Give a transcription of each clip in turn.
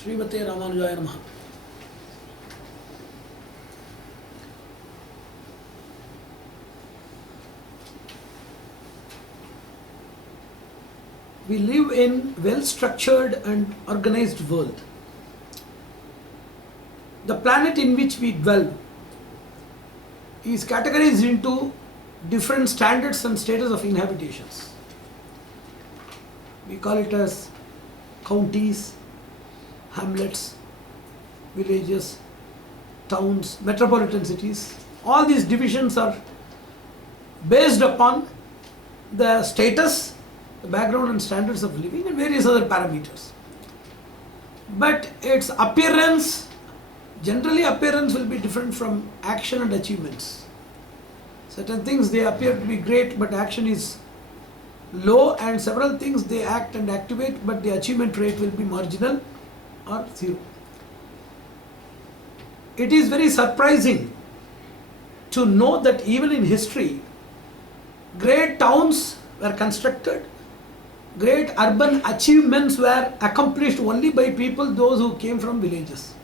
Srimate Ramanujaya Namaha. We live in well-structured and organized world. The planet in which we dwell is categorized into different standards and status of inhabitations. We call it as counties, hamlets, villages, towns, metropolitan cities. All these divisions are based upon the status, the background and standards of living and various other parameters. But its appearance, generally appearance will be different from action and achievements. Certain things they appear to be great but action is low, and several things they act and activate but the achievement rate will be marginal or zero. It is very surprising to know that even in history, great towns were constructed, great urban achievements were accomplished only by people, those who came from villages.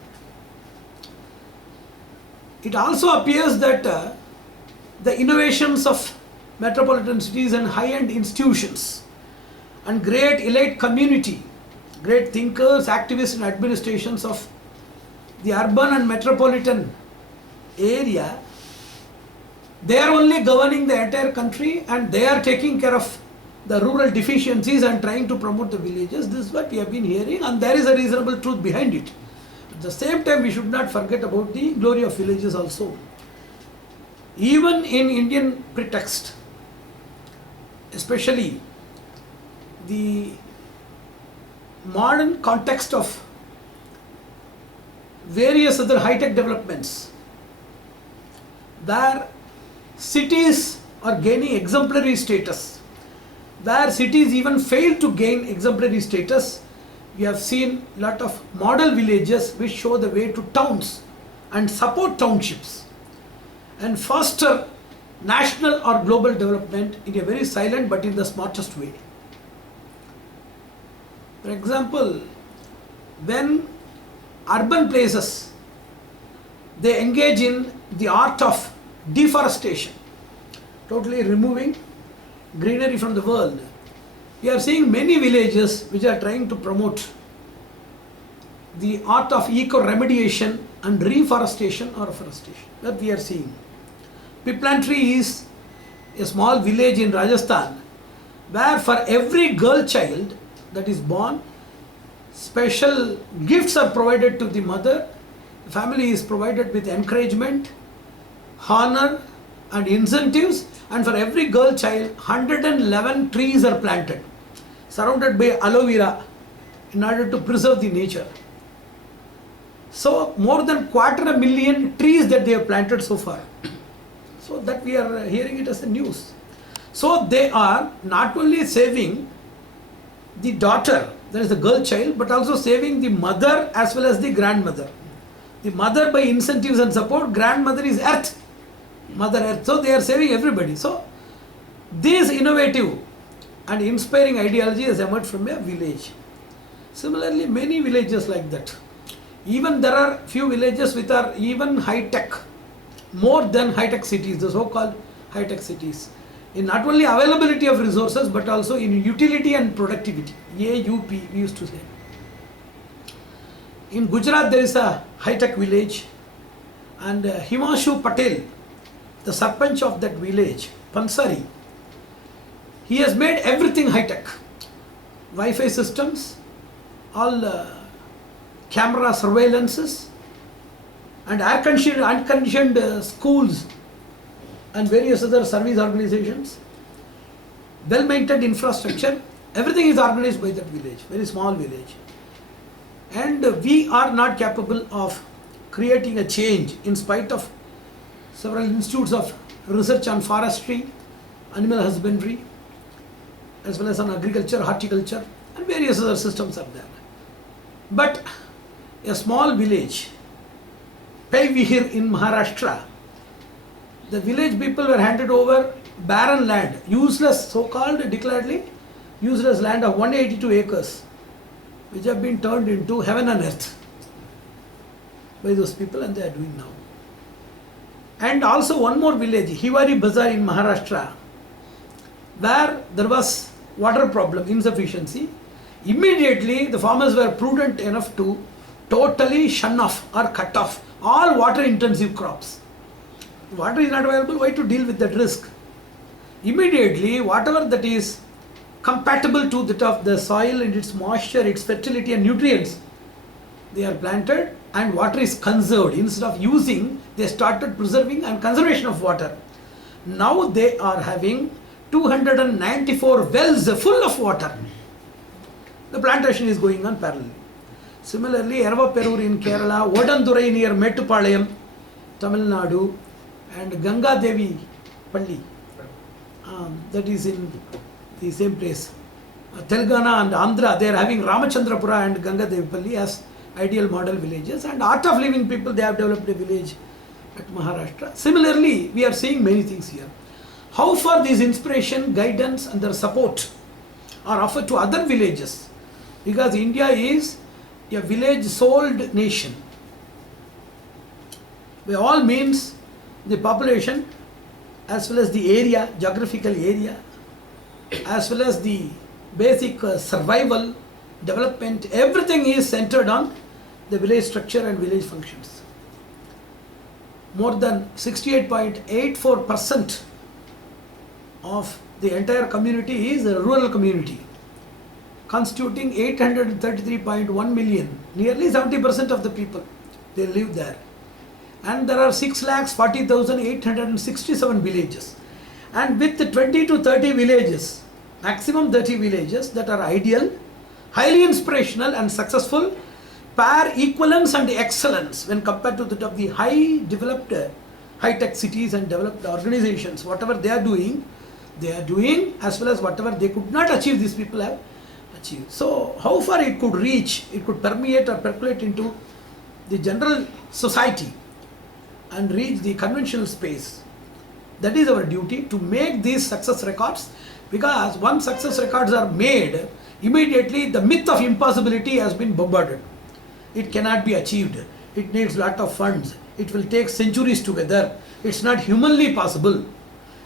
It also appears that the innovations of metropolitan cities and high-end institutions and great elite community, great thinkers, activists and administrations of the urban and metropolitan area, they are only governing the entire country and they are taking care of the rural deficiencies and trying to promote the villages. This is what we have been hearing, and there is a reasonable truth behind it. At the same time, we should not forget about the glory of villages also. Even in Indian pretext, especially the modern context of various other high-tech developments, where cities are gaining exemplary status, where cities even fail to gain exemplary status, we have seen a lot of model villages which show the way to towns and support townships and foster national or global development in a very silent but in the smartest way. For example, when urban places, they engage in the art of deforestation, totally removing greenery from the world, we are seeing many villages which are trying to promote the art of eco-remediation and reforestation or afforestation. That we are seeing. Piplantry is a small village in Rajasthan where for every girl child that is born, special gifts are provided to the mother. The family is provided with encouragement, honor and incentives, and for every girl child 111 trees are planted surrounded by aloe vera in order to preserve the nature. So more than 250,000 trees that they have planted so far. So that we are hearing it as a news. So they are not only saving the daughter, that is the girl child, but also saving the mother as well as the grandmother. The mother by incentives and support, grandmother is earth, Mother Earth. So they are saving everybody. So this innovative and inspiring ideology has emerged from a village. Similarly, many villages like that. Even there are few villages which are even high-tech, more than high-tech cities, the so-called high-tech cities. In not only availability of resources, but also in utility and productivity. AUP, we used to say. In Gujarat, there is a high-tech village, and Himanshu Patel, the sarpanch of that village, Pansari, he has made everything high-tech. Wi-Fi systems, all camera surveillances, and air-conditioned schools and various other service organizations, well-maintained infrastructure, everything is organized by that village, very small village. And we are not capable of creating a change in spite of several institutes of research on forestry, animal husbandry, as well as on agriculture, horticulture, and various other systems are there. But a small village, Paivihir in Maharashtra, the village people were handed over barren land, useless, so-called declaredly useless land of 182 acres, which have been turned into heaven and earth by those people, and they are doing now. And also one more village, Hiwari Bazar in Maharashtra, where there was water problem, insufficiency. Immediately the farmers were prudent enough to totally shun off or cut off all water intensive crops. Water is not available, why to deal with that risk? Immediately whatever that is compatible to that of the soil and its moisture, its fertility and nutrients, they are planted and water is conserved. Instead of using, they started preserving and conservation of water. Now they are having 294 wells full of water. The plantation is going on parallel. Similarly, Eravaperur in Kerala, Odandurai near Mettupalayam, Tamil Nadu, and Ganga Devi Palli, that is in the same place. Telangana and Andhra, they are having Ramachandrapura and Ganga Devi Palli as ideal model villages, and art of living people, they have developed a village at Maharashtra. Similarly, we are seeing many things here. How far this inspiration, guidance and their support are offered to other villages, because India is a village souled nation. By all means, the population as well as the area, geographical area, as well as the basic survival, development, everything is centered on the village structure and village functions. More than 68.84% of the entire community is a rural community, constituting 833.1 million, nearly 70% of the people, they live there. And there are 6,40,867 villages. And with 20 to 30 villages, maximum 30 villages that are ideal, highly inspirational and successful, par equivalence and excellence when compared to that of the high developed, high-tech cities and developed organizations. Whatever they are doing as well as whatever they could not achieve, these people have achieved. So how far it could reach, it could permeate or percolate into the general society and reach the conventional space. That is our duty, to make these success records, because once success records are made, immediately the myth of impossibility has been bombarded. It cannot be achieved. It needs lot of funds. It will take centuries together. It's not humanly possible.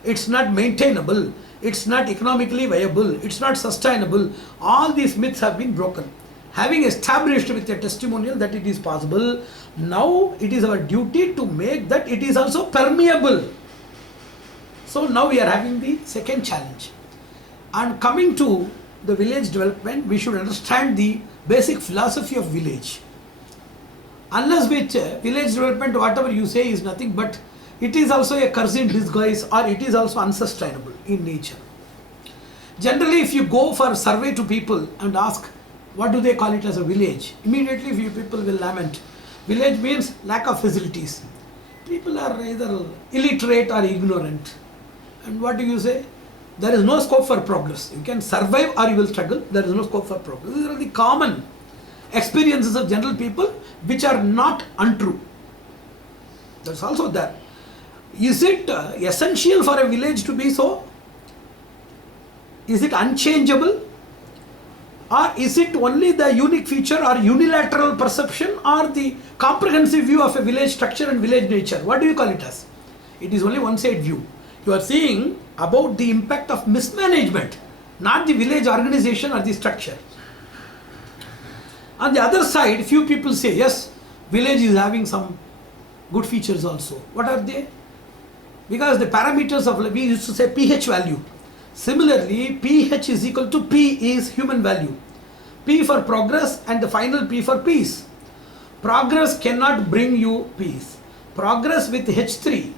It's not maintainable. It's not economically viable. It's not sustainable. All these myths have been broken. Having established with a testimonial that it is possible, now it is our duty to make that it is also permeable. So now we are having the second challenge. And coming to the village development, we should understand the basic philosophy of village. Unless which village development, whatever you say, is nothing but it is also a curse in disguise, or it is also unsustainable in nature. Generally, if you go for survey to people and ask what do they call it as a village, immediately few people will lament. Village means lack of facilities. People are either illiterate or ignorant. And what do you say? There is no scope for progress. You can survive or you will struggle. There is no scope for progress. These are the common experiences of general people, which are not untrue. That's also there. Is it essential for a village to be so? Is it unchangeable? Or is it only the unique feature or unilateral perception or the comprehensive view of a village structure and village nature? What do you call it as? It is only one side view. You are seeing about the impact of mismanagement, not the village organization or the structure. On the other side, few people say, yes, village is having some good features also. What are they? Because the parameters of, we used to say pH value. Similarly, pH is equal to P is human value. P for progress and the final P for peace. Progress cannot bring you peace. Progress with H3,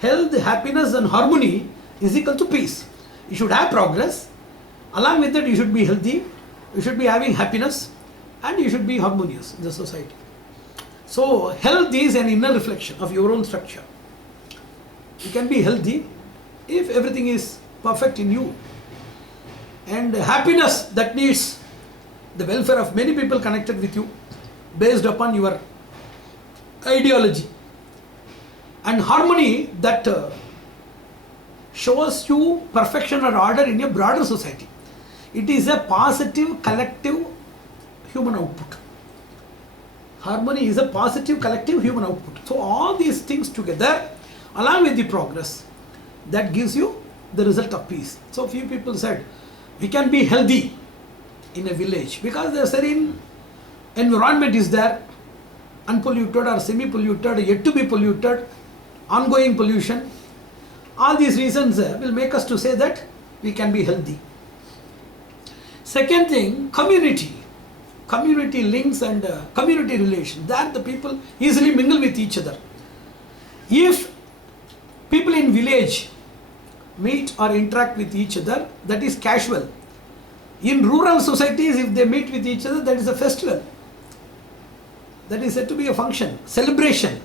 health, happiness and harmony, is equal to peace. You should have progress. Along with that, you should be healthy, you should be having happiness, and you should be harmonious in the society. So health is an inner reflection of your own structure. You can be healthy if everything is perfect in you. And happiness, that needs the welfare of many people connected with you based upon your ideology. And harmony, that shows you perfection or order in a broader society. It is a positive collective human output. Harmony is a positive collective human output. So all these things together, along with the progress, that gives you the result of peace. So few people said, we can be healthy in a village because the serene environment is there, unpolluted or semi-polluted, yet to be polluted, ongoing pollution. All these reasons will make us to say that we can be healthy. Second thing, community. Community links and community relations. That the people easily mingle with each other. If people in village meet or interact with each other, that is casual. In rural societies, if they meet with each other, that is a festival. That is said to be a function, celebration.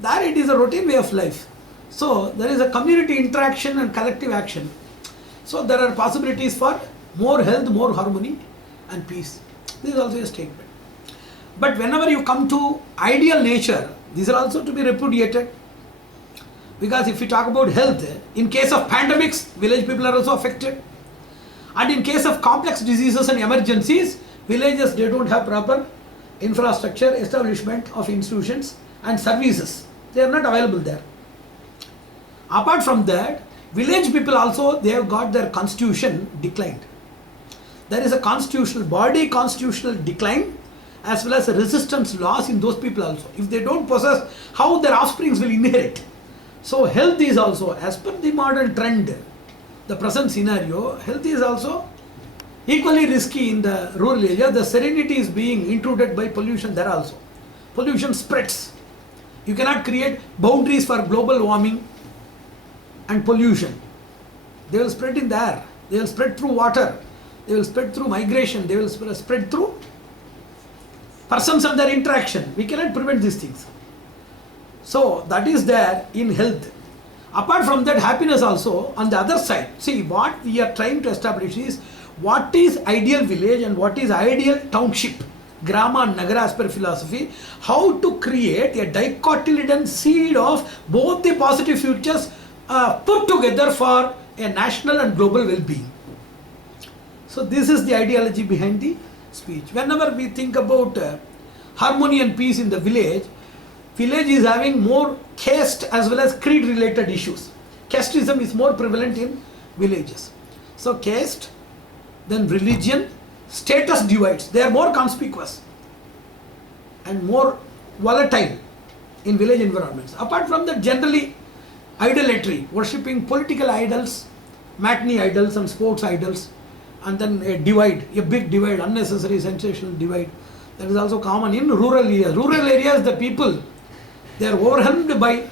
There it is a routine way of life. So there is a community interaction and collective action. So there are possibilities for more health, more harmony and peace. This is also a statement. But whenever you come to ideal nature, these are also to be repudiated. Because if we talk about health, in case of pandemics, village people are also affected. And in case of complex diseases and emergencies, villages, they don't have proper infrastructure, establishment of institutions and services. They are not available there. Apart from that, village people also, they have got their constitution declined. There is a constitutional body, constitutional decline, as well as a resistance loss in those people also. If they don't possess, how their offsprings will inherit? So health is also, as per the modern trend, the present scenario, health is also equally risky in the rural area. The serenity is being intruded by pollution there also. Pollution spreads. You cannot create boundaries for global warming and pollution. They will spread in the air. They will spread through water. They will spread through migration. They will spread through persons and their interaction. We cannot prevent these things. So that is there in health. Apart from that, happiness also on the other side. See, what we are trying to establish is what is ideal village and what is ideal township, grama and nagara as per philosophy, how to create a dicotyledon seed of both the positive futures put together for a national and global well-being. So this is the ideology behind the speech. Whenever we think about harmony and peace in the village is having more caste as well as creed related issues. Casteism is more prevalent in villages. So caste, then religion, status divides. They are more conspicuous and more volatile in village environments. Apart from that, generally idolatry, worshipping political idols, matinee idols and sports idols, and then a divide, a big divide, unnecessary sensational divide. That is also common in rural areas. Rural areas, the people, they are overwhelmed by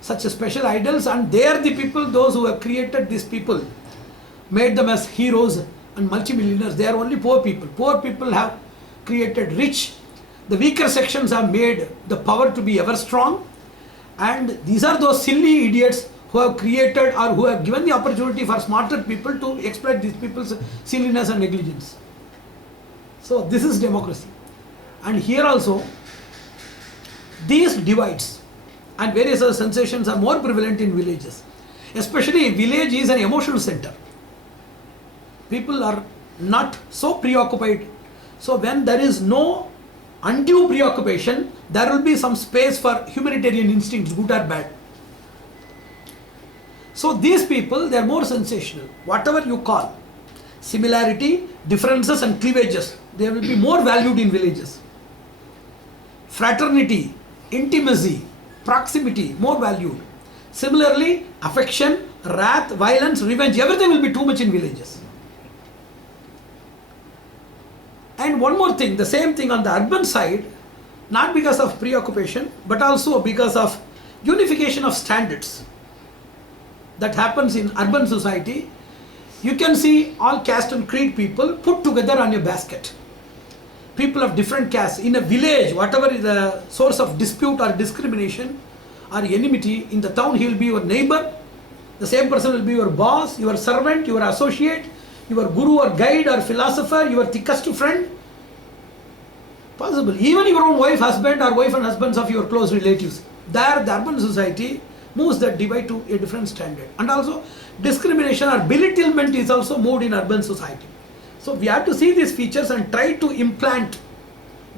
such special idols, and they are the people, those who have created these people, made them as heroes and multimillionaires. They are only poor people. Poor people have created rich. The weaker sections have made the power to be ever strong, and these are those silly idiots who have created or who have given the opportunity for smarter people to exploit these people's silliness and negligence. So this is democracy. And here also, these divides and various other sensations are more prevalent in villages. Especially village is an emotional center. People are not so preoccupied. So when there is no undue preoccupation, there will be some space for humanitarian instincts, good or bad. So these people, they are more sensational. Whatever you call similarity, differences and cleavages, they will be more valued in villages. Fraternity, intimacy, proximity, more valued. Similarly, affection, wrath, violence, revenge, everything will be too much in villages. And one more thing, the same thing on the urban side, not because of preoccupation, but also because of unification of standards that happens in urban society. You can see all caste and creed people put together on a basket. People of different castes in a village, whatever is the source of dispute or discrimination or enmity, in the town he will be your neighbor, the same person will be your boss, your servant, your associate, your guru or guide or philosopher, your thickest friend. Possible. Even your own wife, husband or wife and husbands of your close relatives. There the urban society moves that divide to a different standard. And also discrimination or belittlement is also moved in urban society. So we have to see these features and try to implant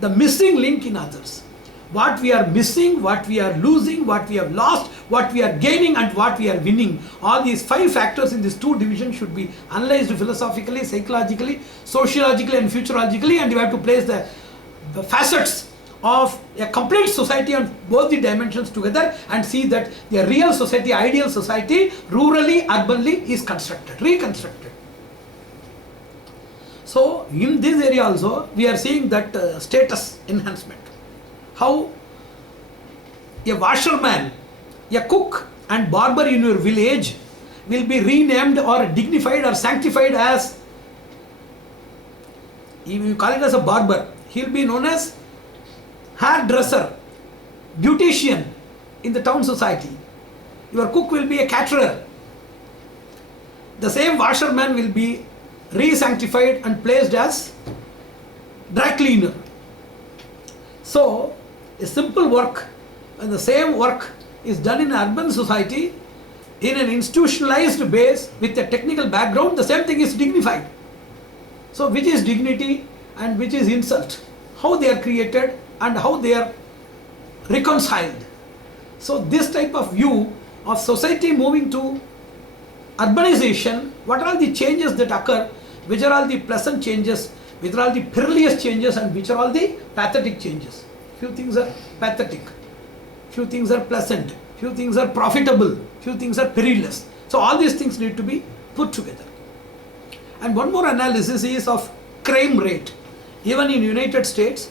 the missing link in others. What we are missing, what we are losing, what we have lost, what we are gaining and what we are winning. All these 5 factors in these 2 divisions should be analyzed philosophically, psychologically, sociologically and futurologically, and you have to place the facets of a complete society on both the dimensions together and see that the real society, ideal society, rurally, urbanly is constructed, reconstructed. So in this area also we are seeing that status enhancement. How a washerman, a cook and barber in your village will be renamed or dignified or sanctified as, if you call it as a barber, he will be known as hairdresser, beautician in the town society. Your cook will be a caterer. The same washerman will be re-sanctified and placed as dry cleaner. So a simple work and the same work is done in an urban society in an institutionalized base with a technical background, the same thing is dignified. So which is dignity and which is insult? How they are created and how they are reconciled. So this type of view of society moving to urbanization, what are all the changes that occur, which are all the pleasant changes, which are all the perilous changes and which are all the pathetic changes. Few things are pathetic, few things are pleasant, few things are profitable, few things are perilous. So all these things need to be put together. And one more analysis is of crime rate. Even in United States,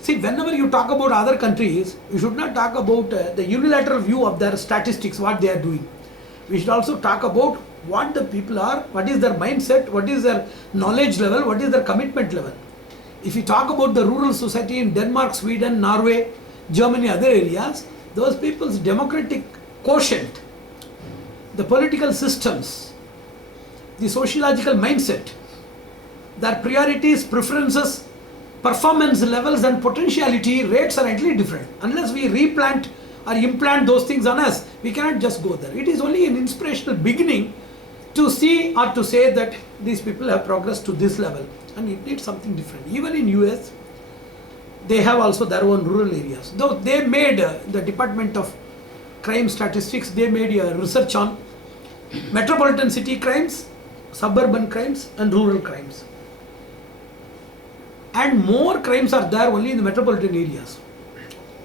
see, whenever you talk about other countries, you should not talk about the unilateral view of their statistics, what they are doing. We should also talk about what the people are, what is their mindset, what is their knowledge level, what is their commitment level. If you talk about the rural society in Denmark, Sweden, Norway, Germany, other areas, those people's democratic quotient, the political systems, the sociological mindset, their priorities, preferences, performance levels and potentiality rates are entirely different. Unless we replant or implant those things on us, we cannot just go there. It is only an inspirational beginning to see or to say that these people have progressed to this level, and it needs something different. Even in US, they have also their own rural areas. Though they made the Department of Crime Statistics, they made a research on metropolitan city crimes, suburban crimes and rural crimes. And more crimes are there only in the metropolitan areas,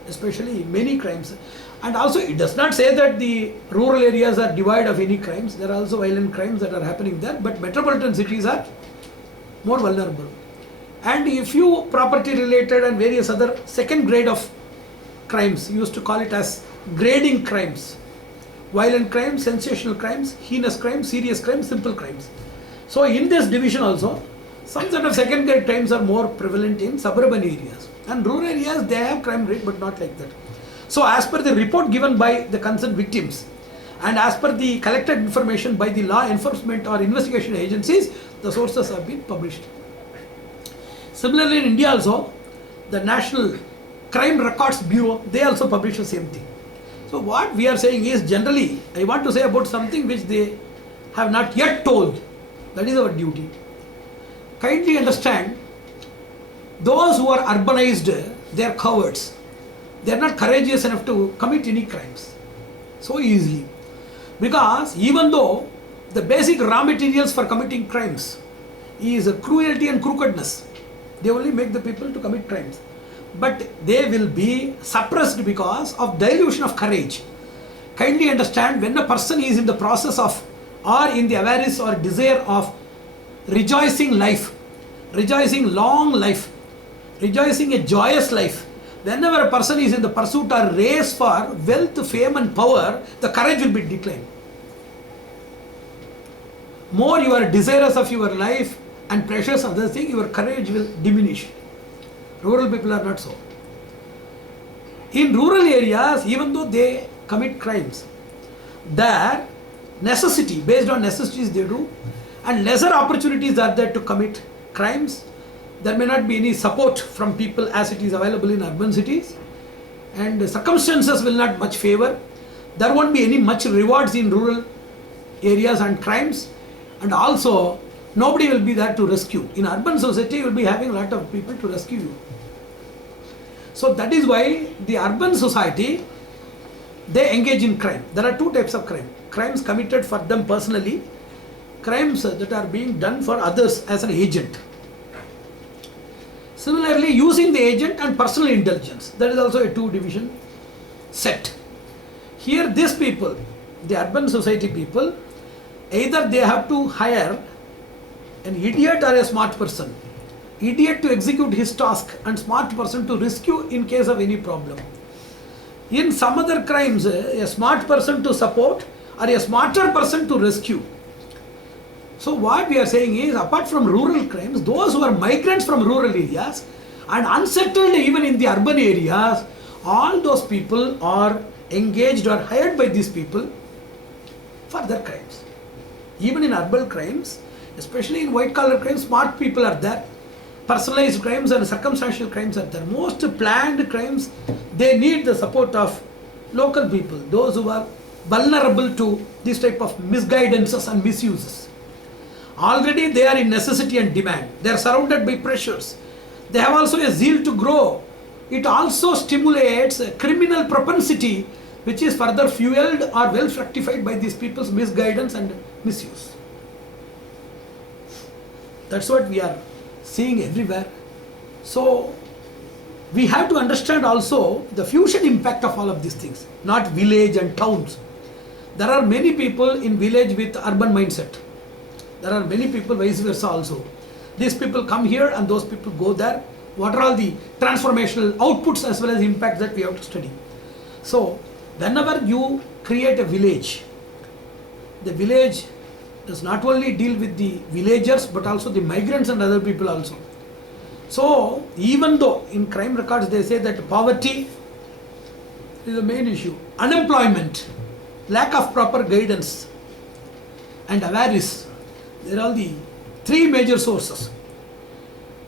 especially many crimes. And also it does not say that the rural areas are devoid of any crimes. There are also violent crimes that are happening there, but metropolitan cities are more vulnerable. And a few property related and various other second grade of crimes, used to call it as grading crimes. Violent crimes, sensational crimes, heinous crimes, serious crimes, simple crimes. So in this division also, some sort of second grade crimes are more prevalent in suburban areas. And rural areas, they have crime rate, but not like that. So as per the report given by the concerned victims and as per the collected information by the law enforcement or investigation agencies, the sources have been published. Similarly in India also, the National Crime Records Bureau, they also publish the same thing. So what we are saying is, generally, I want to say about something which they have not yet told. That is our duty. Kindly understand, those who are urbanized, they are cowards. They are not courageous enough to commit any crimes so easily. Because even though the basic raw materials for committing crimes is cruelty and crookedness, they only make the people to commit crimes. But they will be suppressed because of dilution of courage. Kindly understand, when a person is in the process of or in the awareness or desire of rejoicing life, rejoicing long life, rejoicing a joyous life, whenever a person is in the pursuit or race for wealth, fame and power, the courage will be declined. More you are desirous of your life and precious other thing, your courage will diminish. Rural people are not so. In rural areas, even though they commit crimes, their necessity, based on necessities they do, and lesser opportunities are there to commit crimes. There may not be any support from people as it is available in urban cities, and the circumstances will not much favor. There won't be any much rewards in rural areas and crimes, and also nobody will be there to rescue. In urban society, you will be having a lot of people to rescue you. So that is why the urban society, they engage in crime. There are two types of crime. Crimes committed for them personally, crimes that are being done for others as an agent. Similarly, using the agent and personal intelligence, that is also a two division set. Here these people, the urban society people, either they have to hire an idiot or a smart person. Idiot to execute his task and smart person to rescue in case of any problem. In some other crimes, a smart person to support or a smarter person to rescue. So what we are saying is, apart from rural crimes, those who are migrants from rural areas and unsettled even in the urban areas, all those people are engaged or hired by these people for their crimes. Even in urban crimes, especially in white collar crimes, smart people are there. Personalized crimes and circumstantial crimes are there. Most planned crimes, they need the support of local people, those who are vulnerable to this type of misguidances and misuses. Already they are in necessity and demand. They are surrounded by pressures. They have also a zeal to grow. It also stimulates a criminal propensity, which is further fueled or well fructified by these people's misguidance and misuse. That's what we are seeing everywhere. So we have to understand also the fusion impact of all of these things, not village and towns. There are many people in village with urban mindset. There are many people vice versa also. These people come here and those people go there. What are all the transformational outputs as well as impacts that we have to study? So whenever you create a village, the village does not only deal with the villagers but also the migrants and other people also. So even though in crime records they say that poverty is the main issue, unemployment, lack of proper guidance and avarice, they are all the three major sources.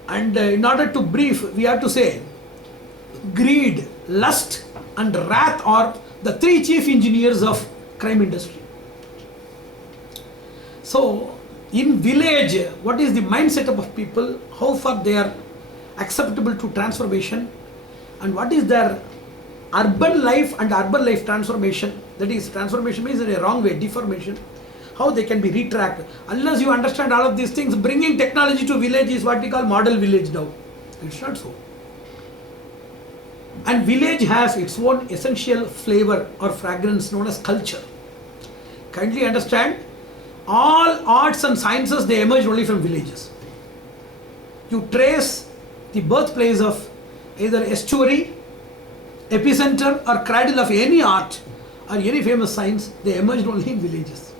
And in order to brief, we have to say greed, lust and wrath are the three chief engineers of crime industry. So in village, what is the mindset of people, how far they are acceptable to transformation, and what is their urban life and urban life transformation, that is transformation means in a wrong way, deformation, how they can be retracked. Unless you understand all of these things, bringing technology to village is what we call model village now. It's not so. And village has its own essential flavor or fragrance known as culture. Kindly understand, all arts and sciences, they emerge only from villages. You trace the birthplace of either estuary, epicenter or cradle of any art or any famous science, they emerged only in villages.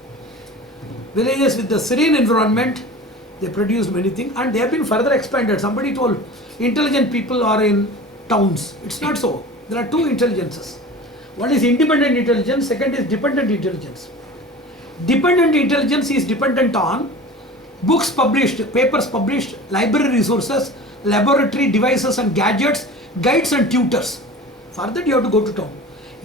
Villages with the serene environment, they produced many things and they have been further expanded. Somebody told intelligent people are in towns. It's not so. There are two intelligences. One is independent intelligence, second is dependent intelligence. Dependent intelligence is dependent on books published, papers published, library resources, laboratory devices and gadgets, guides and tutors. For that you have to go to town.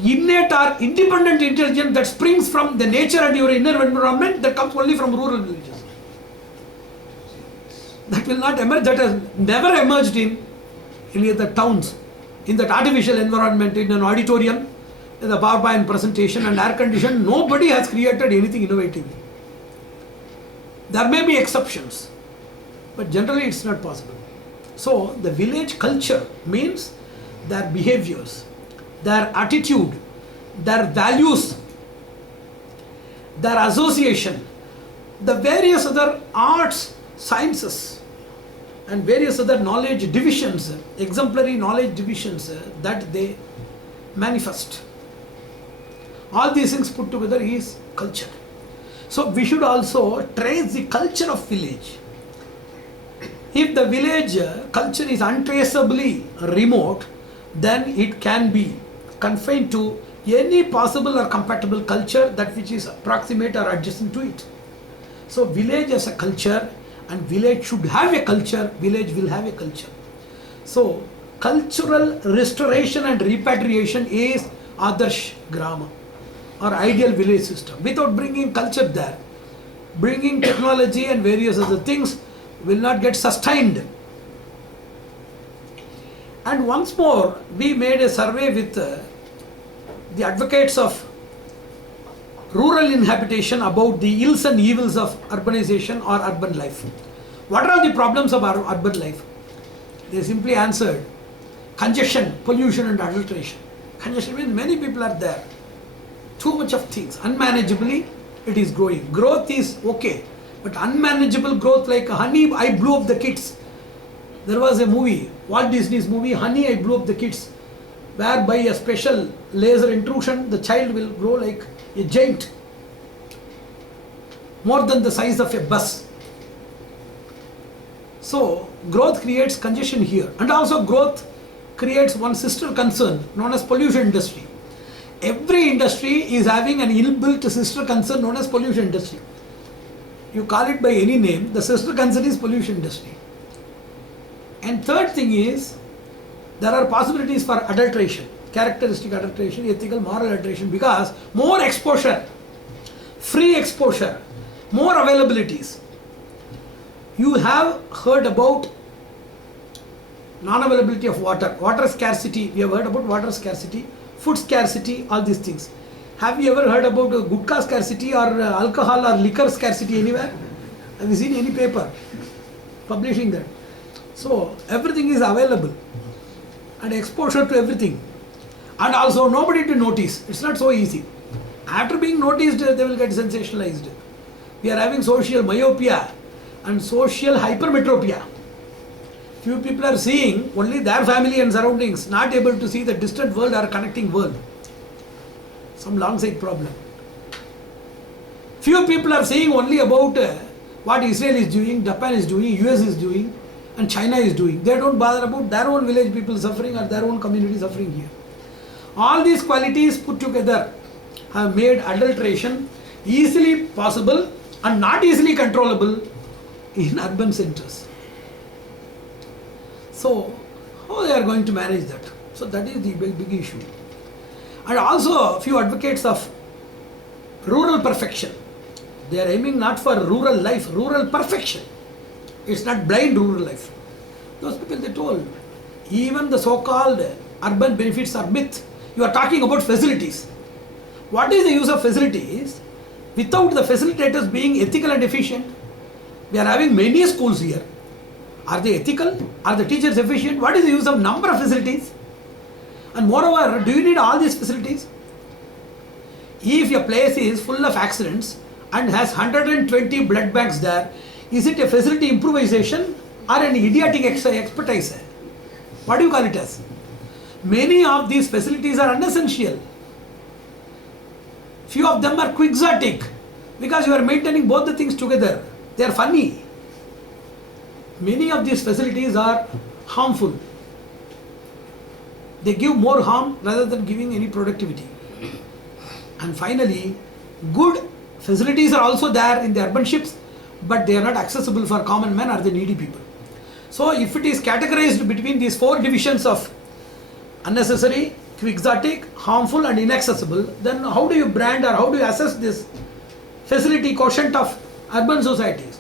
Innate or independent intelligence that springs from the nature and your inner environment, that comes only from rural villages. That will not emerge, that has never emerged in any other towns. In that artificial environment, in an auditorium, in the PowerPoint presentation and air condition, nobody has created anything innovative. There may be exceptions, but generally it's not possible. So the village culture means their behaviors, their attitude, their values, their association, the various other arts, sciences and various other knowledge divisions, exemplary knowledge divisions that they manifest. All these things put together is culture. So we should also trace the culture of village. If the village culture is untraceably remote, then it can be confined to any possible or compatible culture that which is approximate or adjacent to it. So village as a culture, and village should have a culture, village will have a culture. So cultural restoration and repatriation is Adarsh Grama or ideal village system. Without bringing culture there, bringing technology and various other things will not get sustained. And once more, we made a survey with the advocates of rural inhabitation about the ills and evils of urbanization or urban life. What are the problems of our urban life? They simply answered congestion, pollution and adulteration. Congestion means many people are there. Too much of things. Unmanageably, it is growing. Growth is okay, but unmanageable growth like Honey, I Blew Up the Kids. There was a movie, Walt Disney's movie, Honey, I Blew Up the Kids, where by a special laser intrusion, the child will grow like a giant, more than the size of a bus. So, growth creates congestion here, and also growth creates one sister concern known as pollution industry. Every industry is having an inbuilt sister concern known as pollution industry. You call it by any name, the sister concern is pollution industry. And third thing is, there are possibilities for adulteration, characteristic adulteration, ethical, moral adulteration, because more exposure, free exposure, more availabilities. You have heard about non-availability of water, water scarcity. We have heard about water scarcity, food scarcity, all these things. Have you ever heard about gutka scarcity or alcohol or liquor scarcity anywhere? Have you seen any paper publishing that? So everything is available and exposure to everything, and also nobody to notice. It's not so easy. After being noticed, they will get sensationalized. We are having social myopia and social hypermetropia. Few people are seeing only their family and surroundings, not able to see the distant world or connecting world. Some long sight problem. Few people are seeing only about what Israel is doing, Japan is doing, US is doing, and China is doing. They don't bother about their own village people suffering or their own community suffering here. All these qualities put together have made adulteration easily possible and not easily controllable in urban centers. So, how they are going to manage that? So that is the big issue. And also, a few advocates of rural perfection. They are aiming not for rural life, rural perfection. It's not blind rural life. Those people, they told, even the so-called urban benefits are myth. You are talking about facilities. What is the use of facilities without the facilitators being ethical and efficient? We are having many schools here. Are they ethical? Are the teachers efficient? What is the use of number of facilities? And moreover, do you need all these facilities? If your place is full of accidents and has 120 blood banks there, is it a facility improvisation or an idiotic expertise? What do you call it as? Many of these facilities are unessential. Few of them are quixotic because you are maintaining both the things together. They are funny. Many of these facilities are harmful. They give more harm rather than giving any productivity. And finally, good facilities are also there in the urban ships, but they are not accessible for common man or the needy people. So if it is categorized between these four divisions of unnecessary, quixotic, harmful and inaccessible, then how do you brand or how do you assess this facility quotient of urban societies?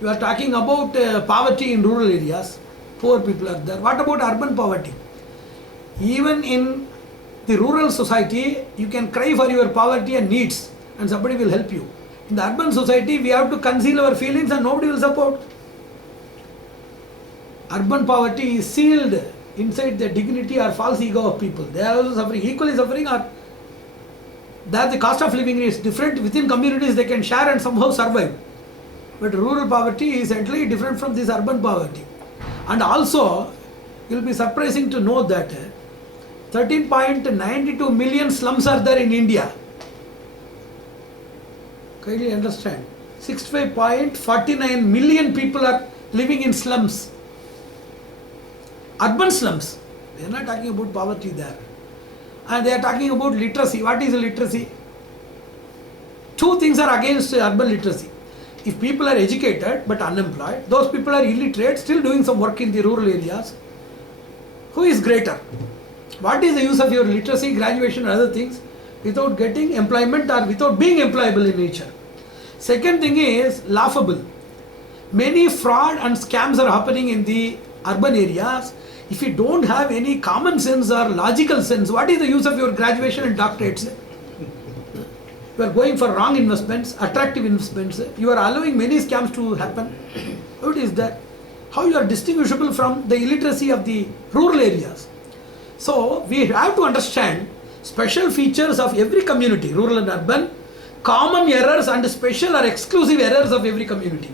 You are talking about poverty in rural areas, poor people are there. What about urban poverty? Even in the rural society, you can cry for your poverty and needs and somebody will help you. In the urban society, we have to conceal our feelings and nobody will support. Urban poverty is sealed inside the dignity or false ego of people. They are also suffering, equally suffering, or that the cost of living is different. Within communities they can share and somehow survive. But rural poverty is entirely different from this urban poverty. And also, you will be surprising to know that 13.92 million slums are there in India. Kindly understand. 65.49 million people are living in slums. Urban slums. They are not talking about poverty there. And they are talking about literacy. What is literacy? Two things are against urban literacy. If people are educated but unemployed, those people are illiterate, still doing some work in the rural areas. Who is greater? What is the use of your literacy, graduation and other things without getting employment or without being employable in nature? Second thing is laughable. Many fraud and scams are happening in the urban areas. If you don't have any common sense or logical sense, what is the use of your graduation and doctorates? You are going for wrong investments, attractive investments. You are allowing many scams to happen. How it is that? How you are distinguishable from the illiteracy of the rural areas? So we have to understand special features of every community, rural and urban, common errors and special or exclusive errors of every community.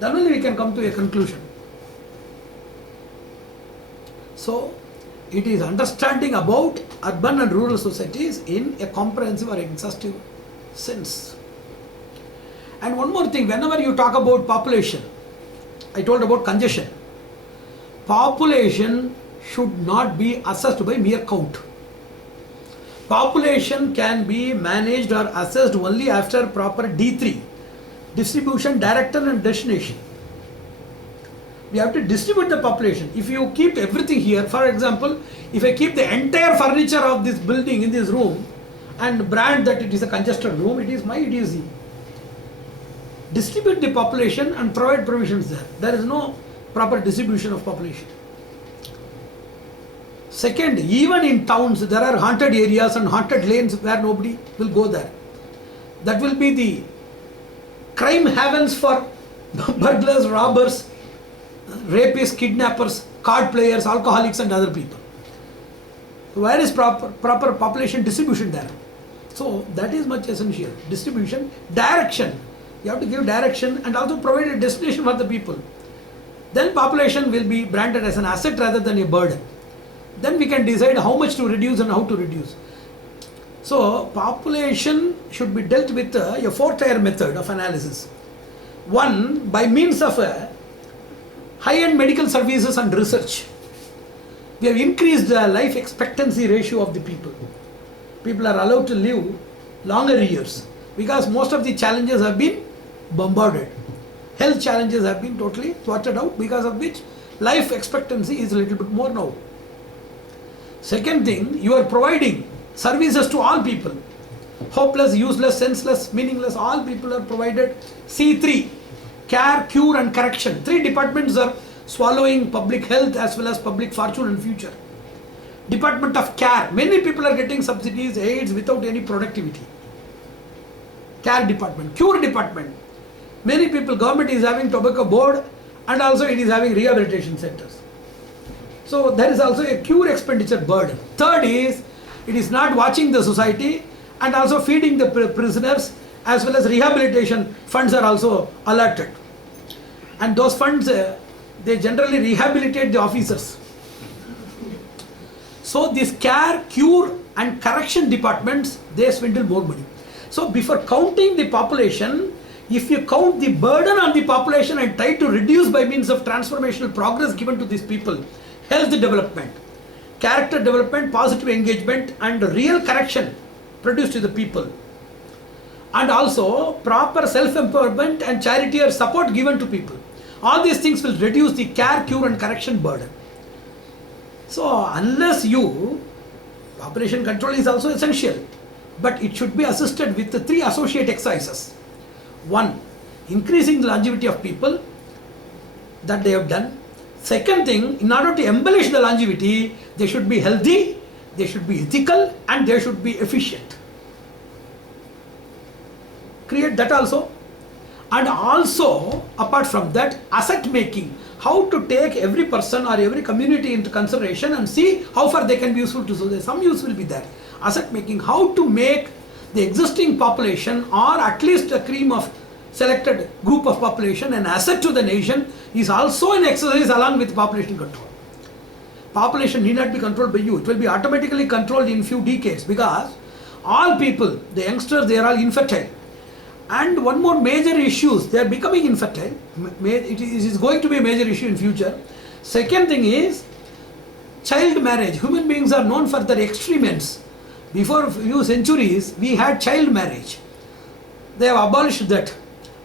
Then only we can come to a conclusion. So it is understanding about urban and rural societies in a comprehensive or exhaustive sense. And one more thing, whenever you talk about population, I told about congestion. Population should not be assessed by mere count. Population can be managed or assessed only after proper D3, distribution, direction and destination. We have to distribute the population. If you keep everything here, for example, if I keep the entire furniture of this building in this room and brand that it is a congested room, it is my idiocy. Distribute the population and provide provisions there. There is no proper distribution of population. Second, even in towns, there are haunted areas and haunted lanes where nobody will go there. That will be the crime havens for burglars, robbers, rapists, kidnappers, card players, alcoholics and other people. Where is proper population distribution there? So that is much essential. Distribution, direction. You have to give direction and also provide a destination for the people. Then population will be branded as an asset rather than a burden. Then we can decide how much to reduce and how to reduce. So population should be dealt with a 4-tier method of analysis. One, by means of high-end medical services and research. We have increased the life expectancy ratio of the people. People are allowed to live longer years because most of the challenges have been bombarded. Health challenges have been totally thwarted out, because of which life expectancy is a little bit more now. Second thing, you are providing services to all people. Hopeless, useless, senseless, meaningless, all people are provided. C3, care, cure and correction. 3 departments are swallowing public health as well as public fortune and future. Department of care, many people are getting subsidies, aids without any productivity. Care department. Cure department, many people, government is having tobacco board and also it is having rehabilitation centers. So there is also a cure expenditure burden. Third is, it is not watching the society and also feeding the prisoners, as well as rehabilitation funds are also allotted. And those funds, they generally rehabilitate the officers. So these care, cure and correction departments, they swindle more money. So before counting the population, if you count the burden on the population and try to reduce by means of transformational progress given to these people, health development, character development, positive engagement and real correction produced to the people, and also proper self-empowerment and charity or support given to people, all these things will reduce the care, cure and correction burden. So unless population control is also essential, but it should be assisted with the 3 associate exercises. 1, increasing the longevity of people, that they have done. Second thing, in order to embellish the longevity, they should be healthy, they should be ethical and they should be efficient. Create that also. And also, apart from that, asset making. How to take every person or every community into consideration and see how far they can be useful to society. Some use will be there. Asset making, how to make the existing population or at least a cream of selected group of population an asset to the nation is also an exercise along with population control. Population need not be controlled by you. It will be automatically controlled in few decades, because all people, the youngsters, they are all infertile. And one more major issues, they are becoming infertile. It is going to be a major issue in future. Second thing is child marriage. Human beings are known for their extreme ends. Before a few centuries, we had child marriage. They have abolished that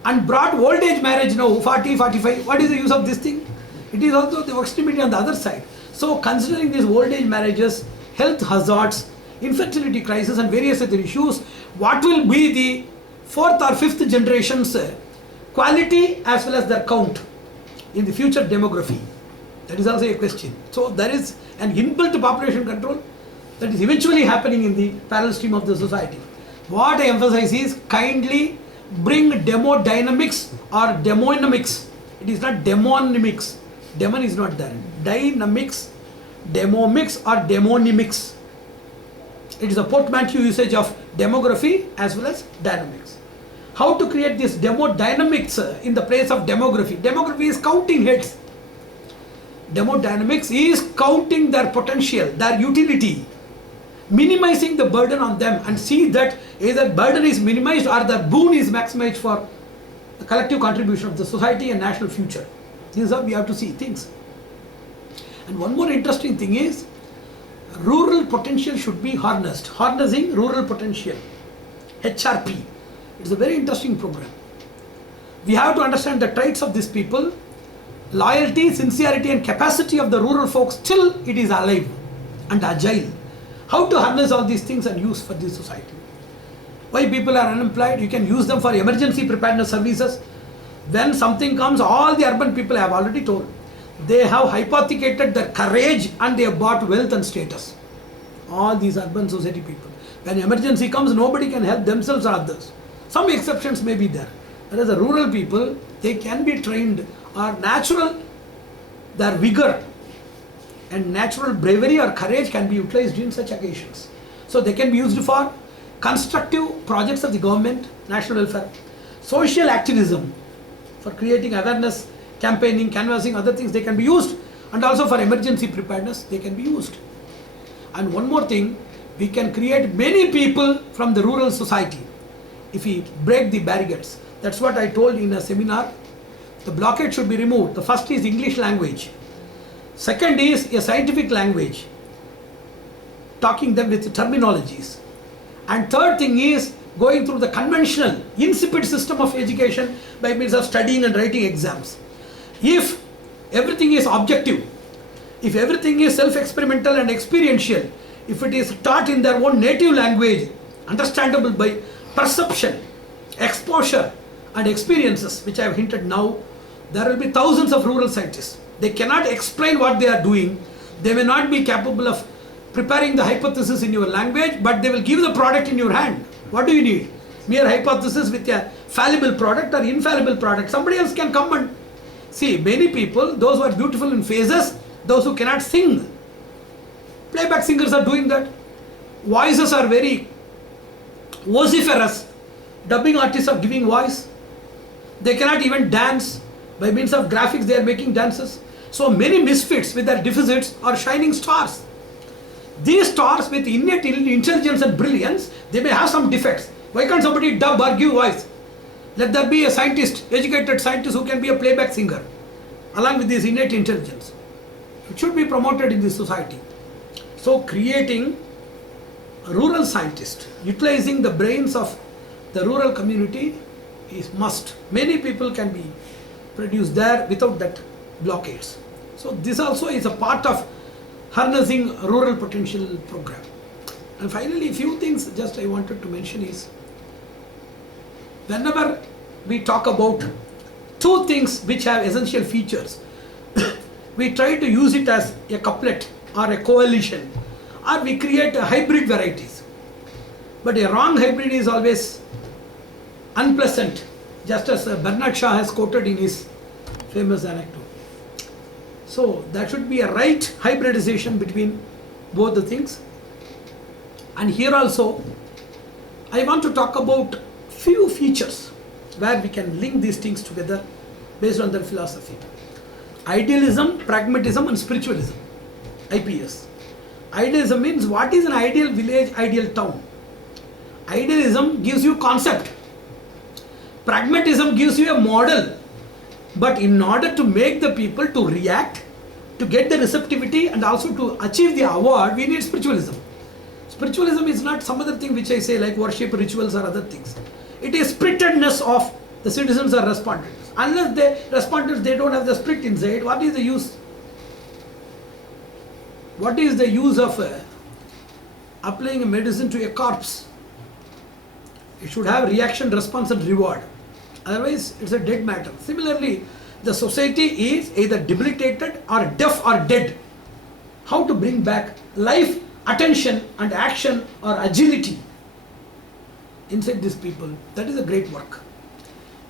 and brought old age marriage now, 40, 45. What is the use of this thing? It is also the extremity on the other side. So considering these old age marriages, health hazards, infertility crisis and various other issues, what will be the 4th or 5th generation's quality as well as their count? in the future demography? That is also a question. So there is an inbuilt population control that is eventually happening in the parallel stream of the society. What I emphasize is kindly bring demodynamics or demonymics. It is not demonymics. Demon is not there. Dynamics, demomics or demonymics. It is a portmanteau usage of demography as well as dynamics. How to create this demodynamics in the place of demography? Demography is counting heads. Demodynamics is counting their potential, their utility, minimizing the burden on them, and see that either burden is minimized or the boon is maximized for the collective contribution of the society and national future. This is how we have to see things. And one more interesting thing is, rural potential should be harnessed. Harnessing rural potential, HRP. It's a very interesting program. We have to understand the traits of these people, loyalty, sincerity and capacity of the rural folks till it is alive and agile. How to harness all these things and use for this society. Why people are unemployed? You can use them for emergency preparedness services. When something comes, all the urban people have already told, they have hypothecated their courage and they have bought wealth and status. All these urban society people. When emergency comes, nobody can help themselves or others. Some exceptions may be there. Whereas the rural people, they can be trained, or natural, their vigor and natural bravery or courage can be utilized in such occasions. So they can be used for constructive projects of the government, national welfare, social activism, for creating awareness, campaigning, canvassing, other things they can be used, and also for emergency preparedness they can be used. And one more thing, we can create many people from the rural society if we break the barricades. That's what I told in a seminar. The blockade should be removed. The first is English language. Second is a scientific language, talking them with terminologies. And third thing is going through the conventional, insipid system of education by means of studying and writing exams. If everything is objective, if everything is self-experimental and experiential, if it is taught in their own native language, understandable by perception, exposure and experiences, which I have hinted now, there will be thousands of rural scientists. They cannot explain what they are doing. They may not be capable of preparing the hypothesis in your language, but they will give the product in your hand. What do you need? Mere hypothesis with a fallible product or infallible product. Somebody else can come and see. Many people, those who are beautiful in faces, those who cannot sing, playback singers are doing that. Voices are very vociferous. Dubbing artists are giving voice. They cannot even dance. By means of graphics they are making dances. So many misfits with their deficits are shining stars. These stars with innate intelligence and brilliance, they may have some defects. Why can't somebody dub or give voice? Let there be a scientist, educated scientist who can be a playback singer along with this innate intelligence. It should be promoted in this society. So creating a rural scientist, utilizing the brains of the rural community is must. Many people can be produced there without that blockades. So this also is a part of harnessing rural potential program. And finally, a few things just I wanted to mention is, whenever we talk about two things which have essential features, we try to use it as a couplet or a coalition, or we create a hybrid varieties. But a wrong hybrid is always unpleasant, just as Bernard Shaw has quoted in his famous anecdote. So there should be a right hybridization between both the things. And here also I want to talk about few features where we can link these things together based on their philosophy. Idealism, pragmatism and spiritualism, IPS. Idealism means what is an ideal village, ideal town. Idealism gives you concept. Pragmatism gives you a model. But in order to make the people to react, to get the receptivity and also to achieve the award, we need spiritualism. Spiritualism is not some other thing which I say like worship, rituals or other things. It is spiritedness of the citizens or respondents. Unless they respondents, they don't have the spirit inside, what is the use? What is the use of applying a medicine to a corpse? It should have reaction, response and reward. Otherwise, it's a dead matter. Similarly, the society is either debilitated or deaf or dead. How to bring back life, attention and action or agility inside these people, that is a great work.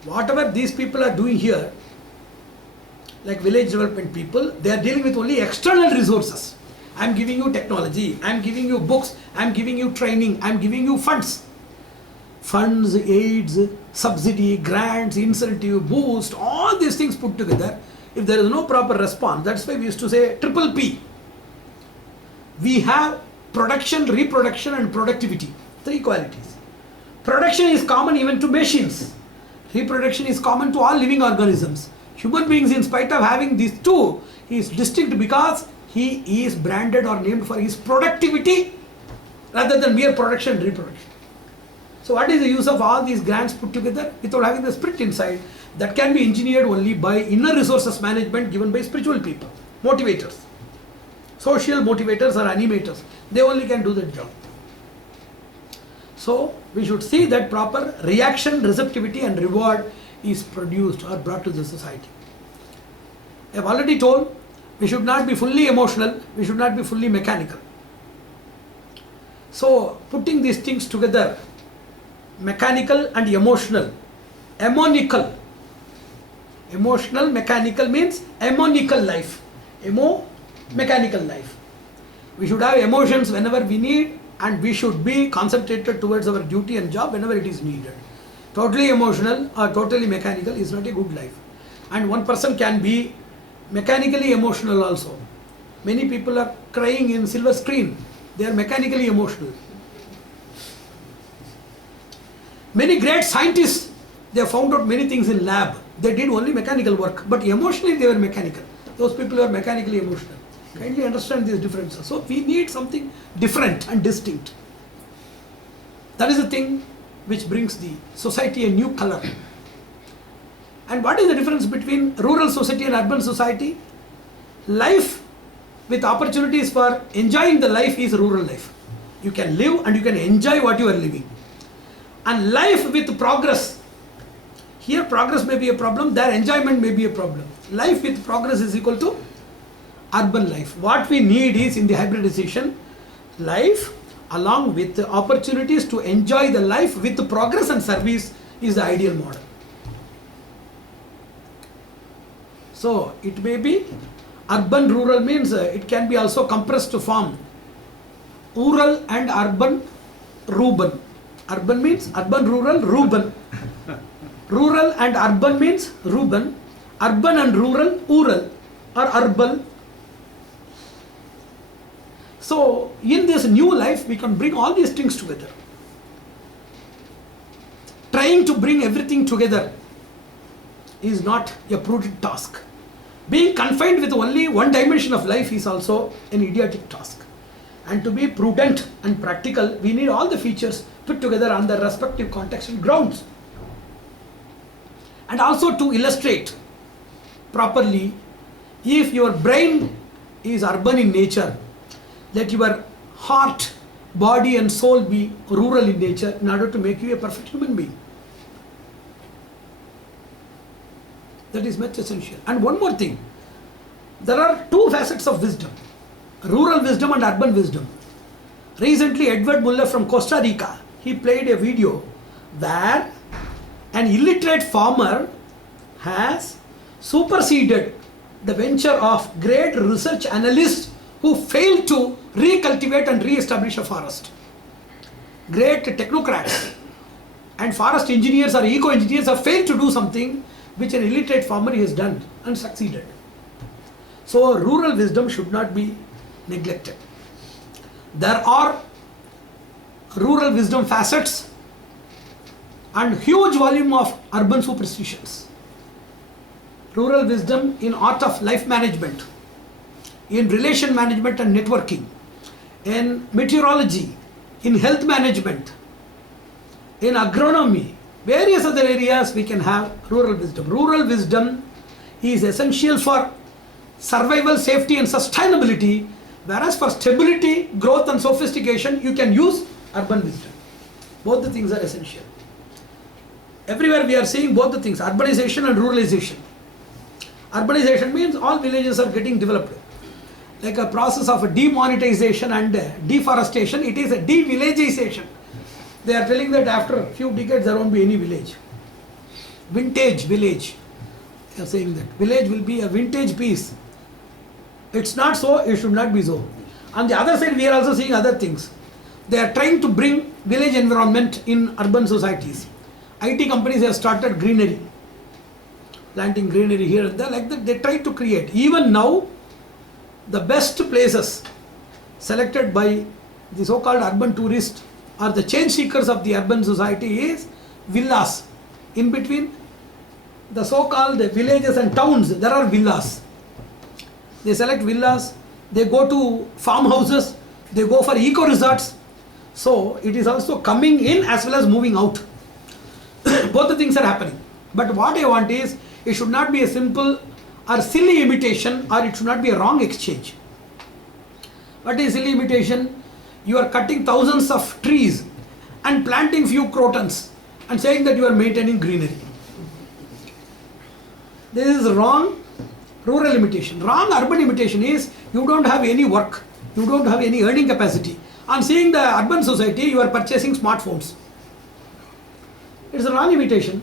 Whatever these people are doing here, like village development people, they are dealing with only external resources. I am giving you technology, I am giving you books, I am giving you training, I am giving you funds. Funds, aids, subsidy, grants, incentive, boost, all these things put together. If there is no proper response, that's why we used to say triple P. We have production, reproduction and productivity, 3 qualities. Production is common even to machines. Reproduction is common to all living organisms. Human beings, in spite of having these 2, he is distinct because he is branded or named for his productivity rather than mere production and reproduction. So what is the use of all these grants put together without having the spirit inside? That can be engineered only by inner resources management given by spiritual people, motivators, social motivators or animators. They only can do that job. So we should see that proper reaction, receptivity and reward is produced or brought to the society. I have already told, we should not be fully emotional, we should not be fully mechanical. So putting these things together, mechanical and emotional, emmonical. Emotional, mechanical means emmonical life. Mechanical life. We should have emotions whenever we need, and we should be concentrated towards our duty and job whenever it is needed. Totally emotional or totally mechanical is not a good life. And one person can be mechanically emotional also. Many people are crying in silver screen. They are mechanically emotional. Many great scientists, they have found out many things in lab. They did only mechanical work, but emotionally they were mechanical. Those people who are mechanically emotional. Kindly understand these differences. So we need something different and distinct. That is the thing which brings the society a new color. And what is the difference between rural society and urban society? Life with opportunities for enjoying the life is rural life. You can live and you can enjoy what you are living. And life with progress, here progress may be a problem, there enjoyment may be a problem. Life with progress is equal to urban life. What we need is, in the hybridization, life along with the opportunities to enjoy the life with progress and service is the ideal model. So it may be urban rural means it can be also compressed to form rural and urban ruban. Urban means urban rural ruban. Rural and urban means ruban. Urban and rural ural or urban. So in this new life we can bring all these things together. Trying to bring everything together is not a prudent task. Being confined with only one dimension of life is also an idiotic task. And to be prudent and practical, we need all the features put together on their respective context and grounds. And also to illustrate properly, if your brain is urban in nature, let your heart, body and soul be rural in nature in order to make you a perfect human being. That is much essential. And one more thing, there are 2 facets of wisdom, rural wisdom and urban wisdom. Recently Edward Muller from Costa Rica, he played a video where an illiterate farmer has superseded the venture of great research analysts who failed to recultivate and re-establish a forest. Great technocrats and forest engineers or eco-engineers have failed to do something which an illiterate farmer has done and succeeded. So rural wisdom should not be neglected. There are rural wisdom facets and huge volume of urban superstitions. Rural wisdom in art of life management, in relation management and networking, in meteorology, in health management, in agronomy, various other areas we can have rural wisdom. Rural wisdom is essential for survival, safety and sustainability, whereas for stability, growth and sophistication you can use urban wisdom. Both the things are essential. Everywhere we are seeing both the things, urbanization and ruralization. Urbanization means all villages are getting developed. Like a process of demonetization and deforestation, it is a de-villagization. They are telling that after a few decades there won't be any village. Vintage village. They are saying that village will be a vintage piece. It's not so, it should not be so. On the other side, we are also seeing other things. They are trying to bring village environment in urban societies. IT companies have started greenery, planting greenery here and there, like that they try to create. Even now, the best places selected by the so-called urban tourists or the change seekers of the urban society is villas. In between the so-called villages and towns, there are villas. They select villas, they go to farmhouses, they go for eco-resorts. So it is also coming in as well as moving out. Both the things are happening. But what I want is, it should not be a simple or silly imitation, or it should not be a wrong exchange. What is silly imitation? You are cutting thousands of trees and planting few crotons and saying that you are maintaining greenery. This is wrong rural imitation. Wrong urban imitation is, you don't have any work, you don't have any earning capacity. On seeing the urban society, you are purchasing smartphones. It's a wrong imitation.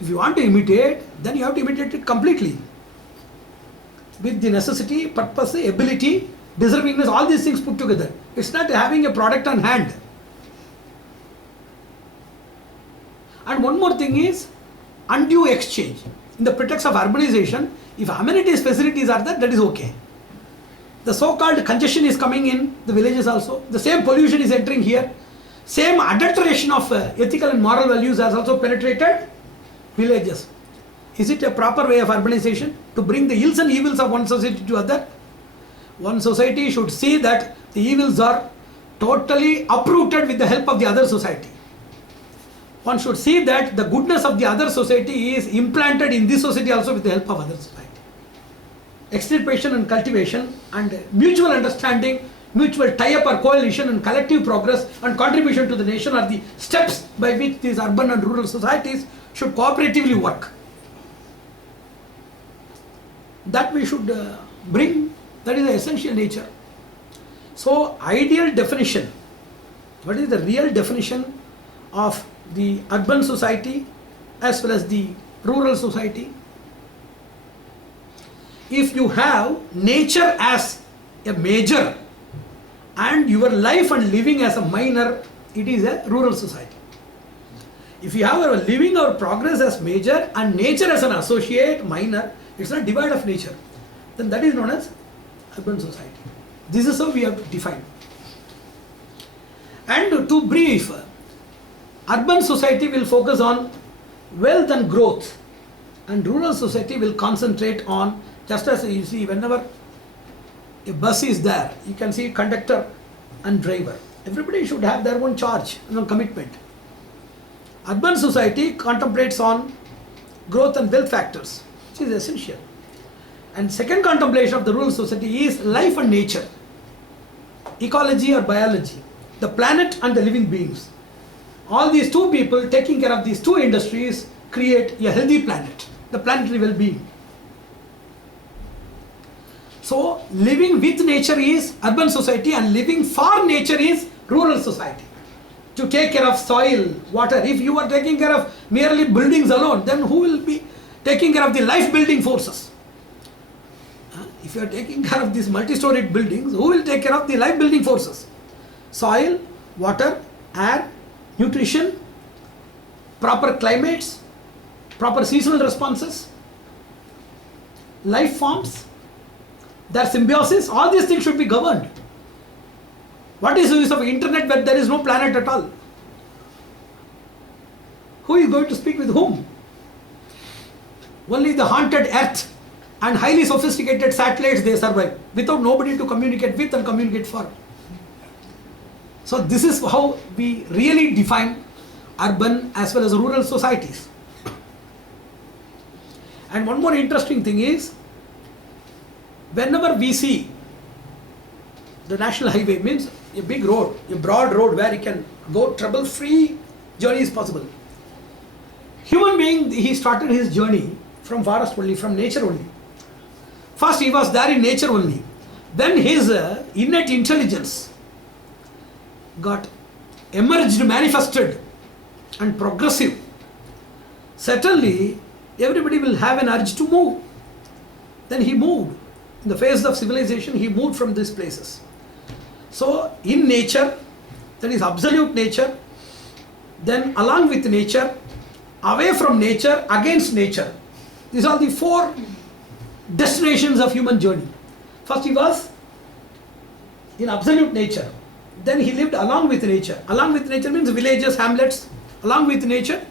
If you want to imitate, then you have to imitate it completely. With the necessity, purpose, ability, deservingness, all these things put together. It's not having a product on hand. And one more thing is undue exchange. In the pretext of urbanization, if amenities, facilities are there, that is okay. The so-called congestion is coming in the villages also. The same pollution is entering here. Same adulteration of ethical and moral values has also penetrated villages. Is it a proper way of urbanization to bring the ills and evils of one society to other? One society should see that the evils are totally uprooted with the help of the other society. One should see that the goodness of the other society is implanted in this society also with the help of other society. Extirpation and cultivation and mutual understanding, mutual tie-up or coalition and collective progress and contribution to the nation are the steps by which these urban and rural societies should cooperatively work. That we should bring, that is the essential nature. So, ideal definition, what is the real definition of the urban society as well as the rural society? If you have nature as a major and your life and living as a minor, it is a rural society. If you have our living or progress as major and nature as an associate minor, it's a divide of nature, then that is known as urban society. This is how we have defined. And to brief, urban society will focus on wealth and growth, and rural society will concentrate on, just as you see, whenever a bus is there, you can see conductor and driver. Everybody should have their own charge and commitment. Urban society contemplates on growth and wealth factors, which is essential. And second contemplation of the rural society is life and nature, ecology or biology, the planet and the living beings. All these two people taking care of these two industries create a healthy planet, the planetary well-being. So, living with nature is urban society and living for nature is rural society. To take care of soil, water. If you are taking care of merely buildings alone, then who will be taking care of the life-building forces? If you are taking care of these multi-storied buildings, who will take care of the life-building forces? Soil, water, air, nutrition, proper climates, proper seasonal responses, life forms, their symbiosis, all these things should be governed. What is the use of internet where there is no planet at all? Who is going to speak with whom? Only the haunted earth and highly sophisticated satellites, they survive without nobody to communicate with and communicate for. So this is how we really define urban as well as rural societies. And one more interesting thing is, whenever we see the national highway, means a big road, a broad road where you can go trouble-free journey is possible. Human being, he started his journey from forest only, from nature only. First he was there in nature only. Then his innate intelligence got emerged, manifested and progressive. Certainly everybody will have an urge to move. Then he moved. In the face of civilization, he moved from these places. So in nature, that is absolute nature, then along with nature, away from nature, against nature. These are the four destinations of human journey. First he was in absolute nature. Then he lived along with nature. Along with nature means villages, hamlets. Along with nature,